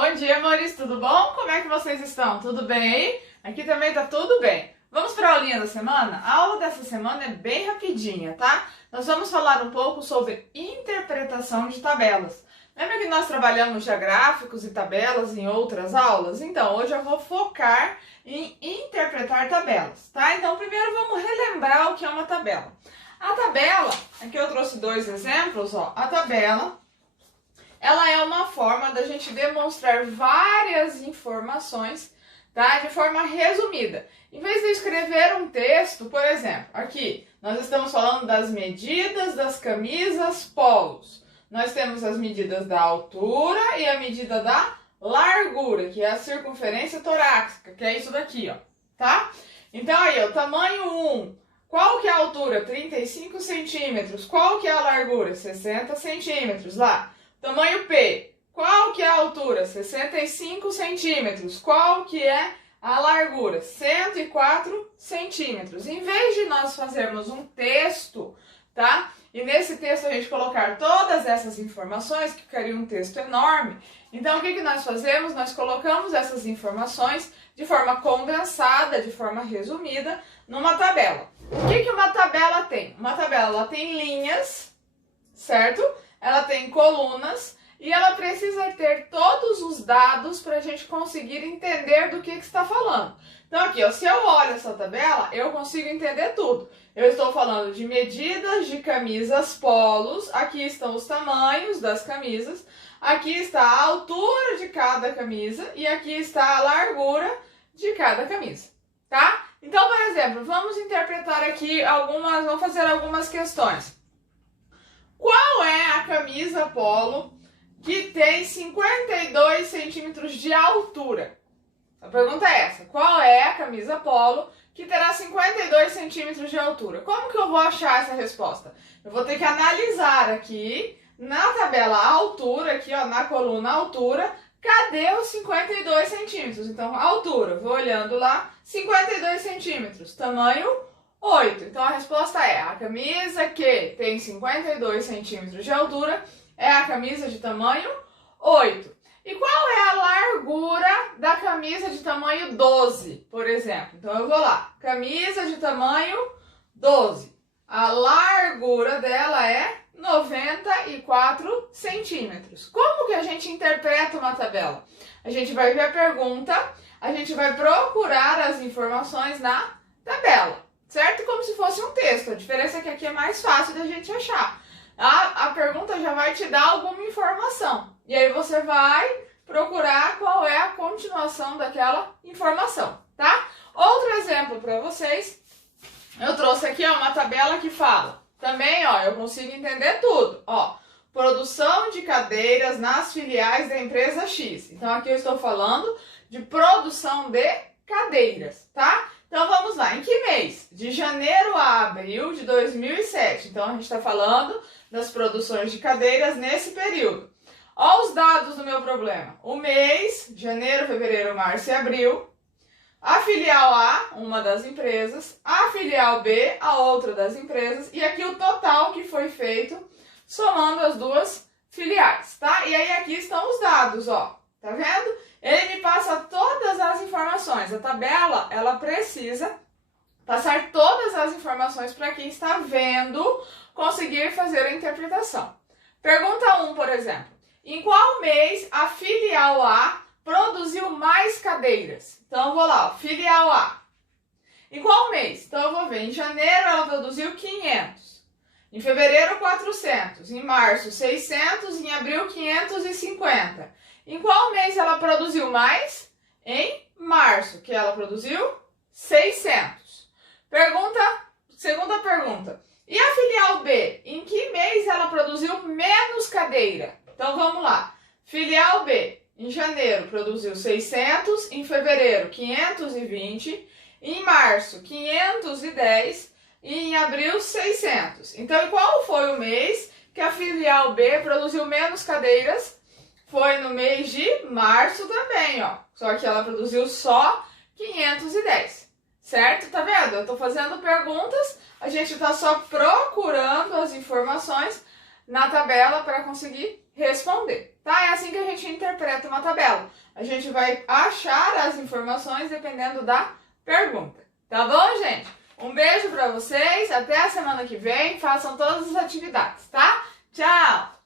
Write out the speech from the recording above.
Bom dia, amores, tudo bom? Como é que vocês estão? Tudo bem? Aqui também tá tudo bem. Vamos para a aulinha da semana? A aula dessa semana é bem rapidinha, tá? Nós vamos falar um pouco sobre interpretação de tabelas. Lembra que nós trabalhamos já gráficos e tabelas em outras aulas? Então, hoje eu vou focar em interpretar tabelas, tá? Então, primeiro vamos relembrar o que é uma tabela. A tabela, aqui eu trouxe dois exemplos, ó. A tabela, ela é uma forma da gente demonstrar várias informações, tá? De forma resumida. Em vez de escrever um texto, por exemplo, aqui nós estamos falando das medidas das camisas polos. Nós temos as medidas da altura e a medida da largura, que é a circunferência torácica, que é isso daqui, ó, tá? Então aí, o tamanho 1, qual que é a altura? 35 centímetros. Qual que é a largura? 60 centímetros, lá. Tamanho P, qual que é a altura? 65 centímetros. Qual que é a largura? 104 centímetros. Em vez de nós fazermos um texto, tá? E nesse texto a gente colocar todas essas informações, que ficaria um texto enorme. Então, o que nós fazemos? Nós colocamos essas informações de forma condensada, de forma resumida, numa tabela. O que uma tabela tem? Uma tabela, ela tem linhas, certo? Ela tem colunas e ela precisa ter todos os dados para a gente conseguir entender do que está falando. Então aqui, ó, se eu olho essa tabela, eu consigo entender tudo. Eu estou falando de medidas de camisas polos, aqui estão os tamanhos das camisas, aqui está a altura de cada camisa e aqui está a largura de cada camisa, tá? Então, por exemplo, vamos interpretar aqui vamos fazer algumas questões. Qual é a camisa polo que tem 52 centímetros de altura? A pergunta é essa. Qual é a camisa polo que terá 52 centímetros de altura? Como que eu vou achar essa resposta? Eu vou ter que analisar aqui na tabela a altura, aqui ó, na coluna altura, cadê os 52 centímetros? Então, altura, vou olhando lá, 52 centímetros, tamanho 8. Então, a resposta é a camisa que tem 52 centímetros de altura é a camisa de tamanho 8. E qual é a largura da camisa de tamanho 12, por exemplo? Então, eu vou lá, camisa de tamanho 12. A largura dela é 94 centímetros. Como que a gente interpreta uma tabela? A gente vai ver a pergunta, a gente vai procurar as informações na tabela, certo? Como se fosse um texto. A diferença é que aqui é mais fácil da gente achar. A pergunta já vai te dar alguma informação. E aí você vai procurar qual é a continuação daquela informação, tá? Outro exemplo para vocês. Eu trouxe aqui ó, uma tabela que fala. Também, ó, eu consigo entender tudo. Ó, produção de cadeiras nas filiais da empresa X. Então, aqui eu estou falando de produção de cadeiras, tá? Então, vamos lá. Em que mês? De janeiro a abril de 2007. Então, a gente está falando das produções de cadeiras nesse período. Ó os dados do meu problema. O mês, janeiro, fevereiro, março e abril. A filial A, uma das empresas. A filial B, a outra das empresas. E aqui o total que foi feito somando as duas filiais, tá? E aí aqui estão os dados, ó. Tá vendo? Ele me passa todas as informações. A tabela, ela precisa passar todas as informações para quem está vendo conseguir fazer a interpretação. Pergunta 1, por exemplo. Em qual mês a filial A produziu mais cadeiras? Então, eu vou lá, ó, filial A. Em qual mês? Então, eu vou ver. Em janeiro, ela produziu 500. Em fevereiro, 400. Em março, 600. Em abril, 550. Em qual mês ela produziu mais? Em março, que ela produziu 600. Segunda pergunta. E a filial B? Em que mês ela produziu menos cadeira? Então, vamos lá. Filial B, em janeiro, produziu 600. Em fevereiro, 520. Em março, 510. E em abril, 600. Então, qual foi o mês que a filial B produziu menos cadeiras? Foi no mês de março também, ó. Só que ela produziu só 510. Certo? Tá vendo? Eu tô fazendo perguntas, a gente tá só procurando as informações na tabela para conseguir responder, tá? É assim que a gente interpreta uma tabela. A gente vai achar as informações dependendo da pergunta. Tá bom, gente? Um beijo pra vocês, até a semana que vem. Façam todas as atividades, tá? Tchau!